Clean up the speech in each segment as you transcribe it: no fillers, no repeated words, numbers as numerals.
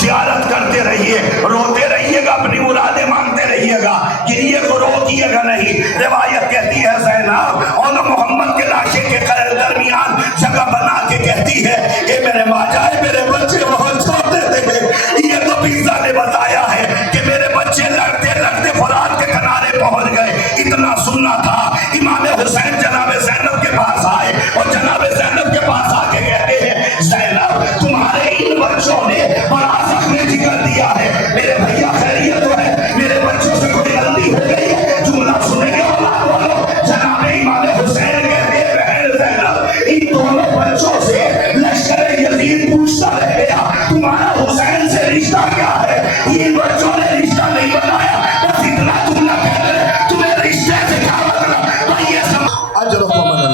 زیارت کرتے رہیے، روتے رہیے گا، اپنی مرادیں مانگتے رہیے گا، گریے کو روکیے گا نہیں۔ روایت کہتی ہے زینب اور محمد کے لاشے کے درمیان جگہ بنا کے کہتی ہے کہ میرے ماجا میرے بچے بہت چھوٹے تھے، یہ تو پیزا نے بتایا ہے کہ میرے بچے لڑتے لڑتے فرات کے کنارے پہنچ گئے۔ اتنا سننا تھا، امام حسین جناب زینب کے پاس آئے اور جناب زینب کے پاس آ کے کہتے ہیں زینب تمہارے ان بچوں نے بڑا زخم جگر دیا ہے، میرے بھیا خیریت تو ہے، میرے بچوں سے کوئی غلطی ہو گئی ہے؟ جملہ سنیں گے اللہ بولو، جناب امام حسین کہتے ہیں بہن زینب ان دونوں بچوں سے لشکر یزید پوچھتا رہ گیا تمہارا حسین سے رشتہ کیا ہے؟ ان بچوں نے رشتہ نہیں بتایا، بس اتنا جملہ کہتے ہیں تمہیں رشتے سے کیا مطلب؟ اجرکم اللہ۔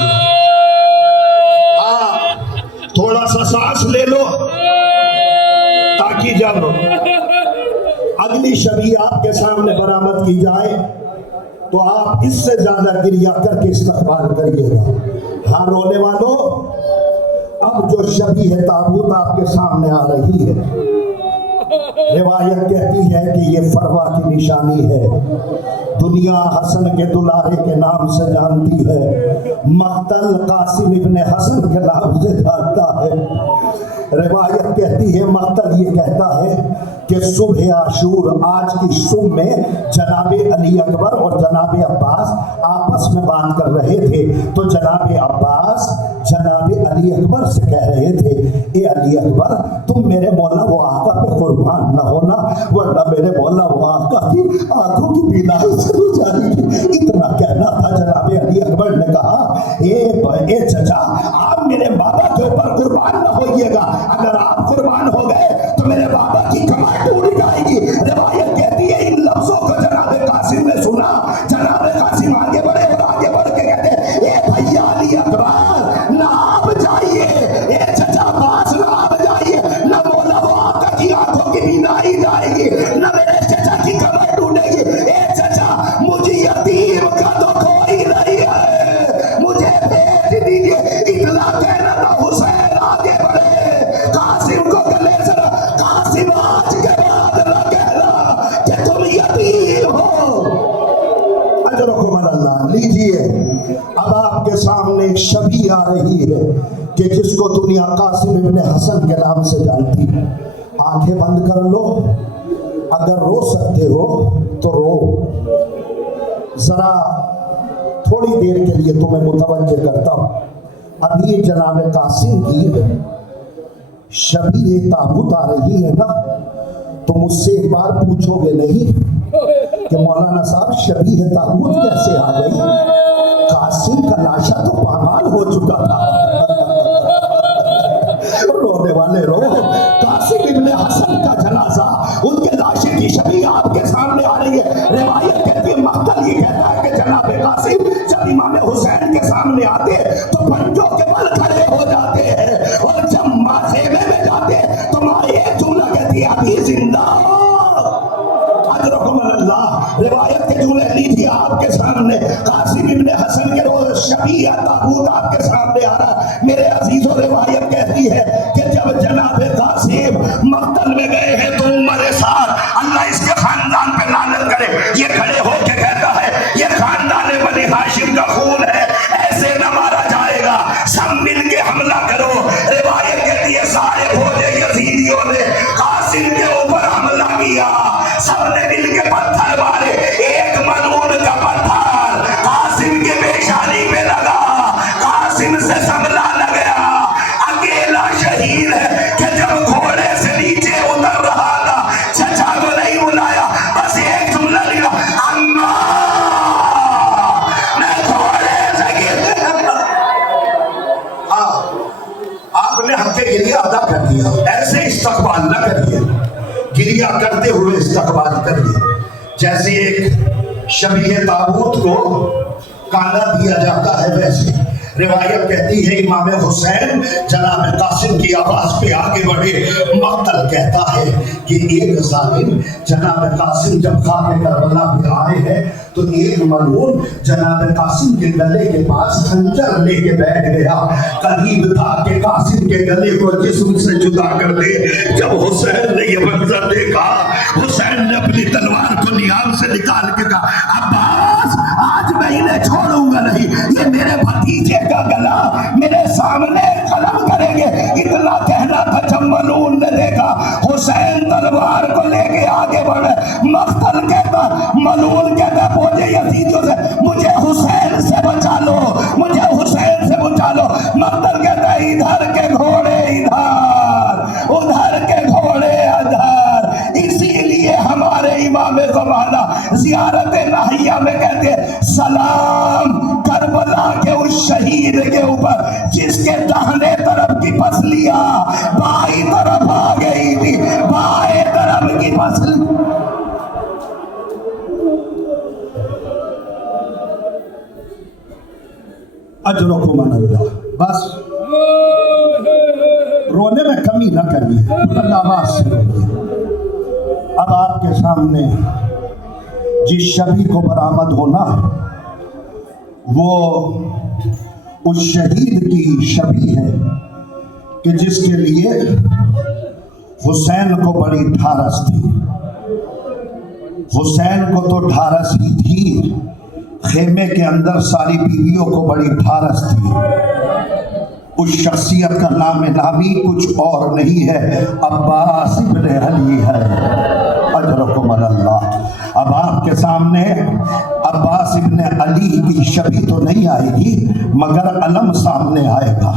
ہاں تھوڑا سا سانس لے لو تاکہ جب اگلی شبیہ آپ کے سامنے برآمد کی جائے تو آپ اس سے زیادہ گریہ کر کے استقبال کریے گا۔ ہاں رونے والوں، اب جو شبیہ تابوت آپ کے سامنے آ رہی ہے، روایت کہتی ہے کہ یہ فروا کی نشانی ہے، دنیا حسن کے دلارے کے نام سے جانتی ہے، مقتل قاسم ابن حسن کے نام سے جانتا ہے۔ روایت کہتی ہے مقتل یہ کہتا ہے کہ صبح عاشور آج کی صبح میں جناب علی اکبر اور جناب عباس آپس میں بات کر رہے تھے تو جناب عباس جناب علی اکبر سے کہہ رہے تھے اے علی اکبر تم میرے مولا وہ آقا پہ قربان نہ ہونا ورنہ میرے مولا وہ آقا کی آنکھوں کی بینائی سے ہو جائے گی۔ اتنا کہنا تھا، جناب علی اکبر نے کہا اے چچا آپ میرے بابا کے اوپر قربان نہ ہوئیے گا، اگر آپ قربان ہو گئے تو میرے بابا کی کمر ٹوٹ جائے گی۔ روایت کہتی ہے ان لفظوں کو جناب قاسم نے سنا، جناب قاسم آگے بڑھے اور آگے بڑھ کے کہتے اے بھیا علی اکبر نہ آپ جائیے، اے چچا پاس نہ آپ جائیے، نہ مولا وہ آقا کی آنکھوں کی بینائی جائے گی، نہ میرے چچا کی کمر ٹوٹے گی۔ اے چچا مجھے یتیم کا تو کوئی نہیں ہے، مجھے بھیج دیجیے۔ اتنا کہنا تھا، حسین آگے بڑھے، قاسم کو گلے سے قاسم آج کے بعد نہ کہنا کہ تم یتیم ہو۔ اجرکم اللہ۔ لیجئے اب آپ کے سامنے ایک شبیہ آ رہی ہے کہ جس کو دنیا قاسم ابن حسن کے نام سے جانتی ہے۔ آنکھیں بند کر لو، اگر رو سکتے ہو تو رو، ذرا تھوڑی دیر کے لیے تمہیں متوجہ کرتا ہوں۔ ابھی جناب قاسم کی شبیہ تابوت آ رہی ہے نا، تو مجھ سے ایک بار پوچھو گے نہیں کہ مولانا صاحب شبیہ تابوت کیسے آ گئی؟ قاسم کا لاشا تو پامال ہو چکا تھا۔ رونے والے رو، قاسم ابن حسن کا جنازہ، ان کے لاشے کی شبیہ آپ کے سامنے آ رہی ہے۔ روایت کہتی ہے مقتل یہ کہتا ہے کہ جناب قاسم جب امام حسین کے سامنے آتے تو پنجوں کے بل کھڑے ہو جاتے ہیں، اور جب خیمے میں جاتے تو ماں ایک جملہ کہتی ہے ابھی زندہ ہو۔ اجرکم اللہ۔ روایت کے جملے لیجیے آپ کے سامنے، قاسم ابن حسن کے روز شبیہ تابوت آپ کے سامنے آ رہا ہے۔ میرے عزیزوں، روایت کہتی ہے کہ جب جناب قاسم مقتل میں گئے ہیں تو عمر سعد، اللہ اس کے خاندان پہ لعنت کرے، یہ کھڑے ہو کے کہتا ہے یہ خاندان بنی ہاشم کا خون ہے، ایسے نہ مارا جائے گا، سب مل کے حملہ کرو۔ روایت کہتی ہے سارے فوجے یزیدیوں نے قاسم کے اوپر حملہ کیا، سب نے مل کے پتھر مارے، ایک ملعون کا پتھر قاسم کے پیشانی پہ لگا، قاسم سے سنبھلا نہ گیا، اکیلا شہید ہے کہ جب گھوڑے سے نیچے اتر رہا تھا چچا کو نہیں بلایا، بس ایک جملہ لکھا اما میں گھوڑے سے گر۔ آپ نے حق گریہ ادا کر دیا، ایسے استقبال نہ کریے، گریہ کرتے ہوئے استقبال کریے، جیسے ایک شبیہ تابوت کو کالا دیا جاتا ہے ویسے۔ روایت کہتی ہے امام حسین جناب قاسم کی آواز پہ آگے بڑھے، مقتل کہتا ہے کہ ایک ظالم جناب قاسم جب خاک کربلا پہ آئے ہیں تو ایک ملعون جناب قاسم کے گلے کے پاس خنجر لے کے بیٹھ گیا، قریب تھا کہ قاسم کے گلے کو جسم سے جدا کر دے، جب حسین نے نے یہ منظر دیکھا، حسین نے اپنی تلوار کو نیام سے نکال کے کہا عباس آج میں انہیں چھوڑوں گا نہیں، یہ میرے بھتیجے کا گلا میرے سامنے قلم کریں گے۔ اتنا کہنا تھا جب ملعون نے دیکھا حسین تلوار کو لے کے آگے بڑھے، مقتل کہتا ملعون کہتا پوجے یزیدیوں سے مجھے حسین سے بچا لو، مجھے حسین سے بچا لو۔ مقتل کہتا ادھر کے گھوڑے ادھر، ادھر کے گھوڑے ادھر۔ اسی لیے ہمارے امام زمانہ زیارت ناہیہ میں کہتے ہیں سلام کربلا کے اس شہید کے اوپر جس کے داہنے طرف کی پسلیاں بائیں طرف آ گئی تھی، بائیں طرف کی پسلی۔ اجرکم اللہ، بس رونے میں کمی نہ کریے، اللہ آواز سے روئیے۔ اب آپ کے سامنے جس شبی کو برآمد ہونا وہ اس شہید کی شبی ہے کہ جس کے لیے حسین کو بڑی ڈھارس تھی۔ حسین کو تو ڈھارس ہی تھی، خیمے کے اندر ساری بیویوں کو بڑی ڈھارس تھی۔ اس شخصیت کا نام نامی کچھ اور نہیں ہے، عباس ابن علی ہے، اجرکم اللہ۔ اب آپ کے سامنے عباس ابن علی کی شبی تو نہیں آئے گی مگر علم سامنے آئے گا،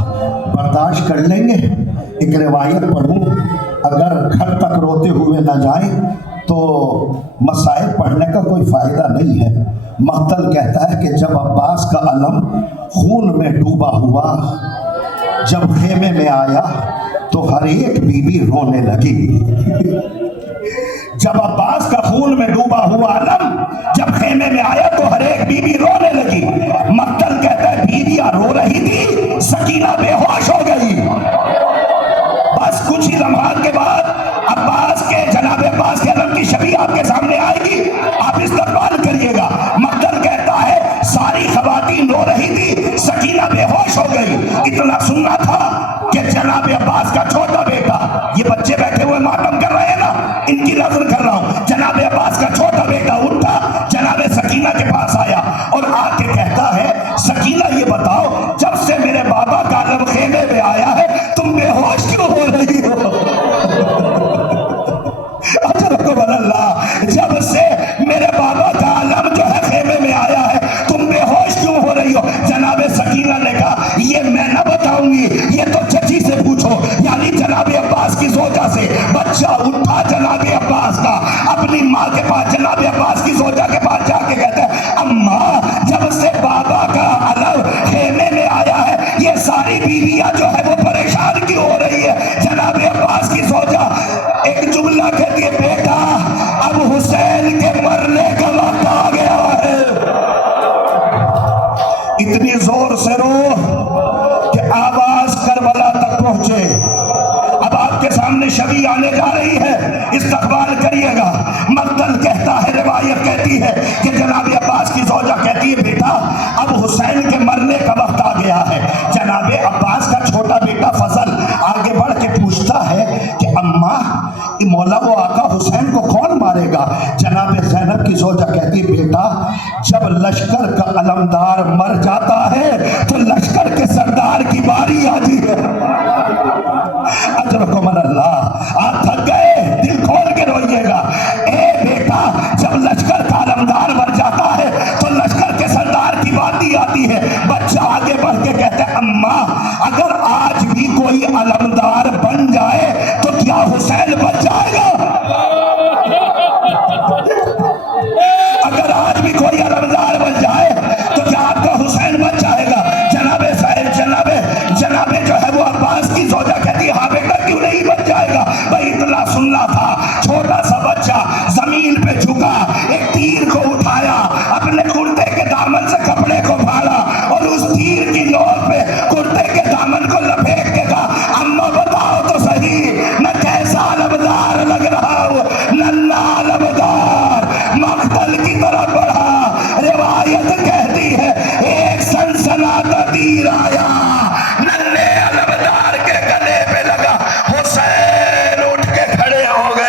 برداشت کر لیں گے؟ ایک روایت پڑھوں، اگر گھر تک روتے ہوئے نہ جائیں تو مسائل پڑھنے کا کوئی فائدہ نہیں ہے۔ مقتل کہتا ہے کہ جب عباس کا علم خون میں ڈوبا ہوا، جب خیمے میں آیا تو ہر ایک بیوی رونے لگی۔ جب عباس کا خون میں ڈوبا ہوا علم جب خیمے میں آیا تو ہر ایک بیوی رونے لگی۔ مقتل کہتا ہے بیویاں رو رہی تھی، سکینہ بے ہوش ہو گئی۔ بس کچھ ہی لمحات کے بعد عباس کے جناب عباس کے علم کی شبیہ آپ کے سامنے آئے گی، آپ استقبال کریے گا۔ مقتل کہتا ہے ساری خواتین رو رہی تھی، سکینہ بے ہوش ہو گئی۔ اتنا سننا تھا کہ جناب عباس کا چھوٹا بیٹا، یہ بچے بیٹھے ہوئے ماتم کر رہے ہیں نا، ان کی نظر کر رہا ہوں، جناب عباس کا چھوٹا بیٹا اٹھا، جناب سکینہ کے پاس آیا اور آ کے کہتا ہے سکینہ یہ بتاؤ جب سے میرے بابا کا علم خیمے میں آیا ہے تم بے ہوش کیوں ہو رہی ہو؟ اجرکم اللہ، جب سے میرے بابا کا علم جو ہے خیمے میں آیا ہے تم بے ہوش کیوں ہو رہی ہو؟ جناب سکینہ نے کہا یہ میں نہ بتاؤں گی، یہ تو چچی سے پوچھو، یعنی جناب عباس کی زوجہ سے۔ بچہ اٹھا جناب عباس کا، اپنی ماں کے پاس جناب عباس کی زوجہ کے پاس جا کے کہتا ہے اماں جب سے بابا کا علم خیمے میں آیا ہے یہ ساری بیویاں جو ہے وہ پریشان کیوں ہو رہی ہے؟ جناب عباس کی زوجہ ایک جملہ کہتی ہے بیٹا اب حسین کے مرنے کا وقت آ گیا ہے۔ اتنی زور سے رو کہ آواز کربلا تک پہنچے۔ اب آپ کے سامنے شبی آنے جا رہی ہے، استقبال کریے گا۔ مقتل کہتا ہے، روایت کہتی ہے کہ جناب عباس کی زوجہ کہتی ہے بیٹا اب حسین کے مرنے کا وقت آ گیا ہے۔ جناب عباس کا چھوٹا بیٹا فضل آگے بڑھ کے پوچھتا ہے کہ اماں مولا وہ آقا حسین کو کون مارے گا؟ جناب زینب کی زوجہ کہتی ہے بیٹا جب لشکر کا علمدار مر جاتا ہے تو لشکر کے سردار کی باری آتی ہے۔ اجرکم اللہ، آپ تھک گئے، دل کھول کے روئیے گا۔ اے بیٹا جب لشکر کا علمدار مر جاتا ہے تو لشکر کے سردار کی باری آتی ہے۔ بچہ آگے بڑھ کے کہتا ہے اماں اگر آج بھی کوئی علمدار بن جائے تو کیا حسین بچ جائے گا؟ اگر آج بھی کوئی علمدار بن جائے تو کیا آپ کا حسین بچ جائے گا؟ جناب جو ہے وہ عباس کی زوجہ کہتی ہے ہاں بیٹا کیوں نہیں بچ جائے گا؟ بھائی اتنا سننا تھا، چھوٹا سا بچہ زمین پہ جھکا، ایک تیر کو اٹھایا، اپنے کرتے کے دامن سے کپڑے کو پھاڑا اور اس تیر کی نوک پہ کرتے کے دامن کو لپیٹ کے کہا اماں بتاؤ تو صحیح میں کیسا علمدار لگ رہا ہوں؟ ننھا علمدار مقتل کی طرف بڑھا۔ روایت کہتی ہے ایک سنسناتا تیر آیا، ننھے علمدار کے گلے پہ لگا، حسین اٹھ کے کھڑے ہو گئے۔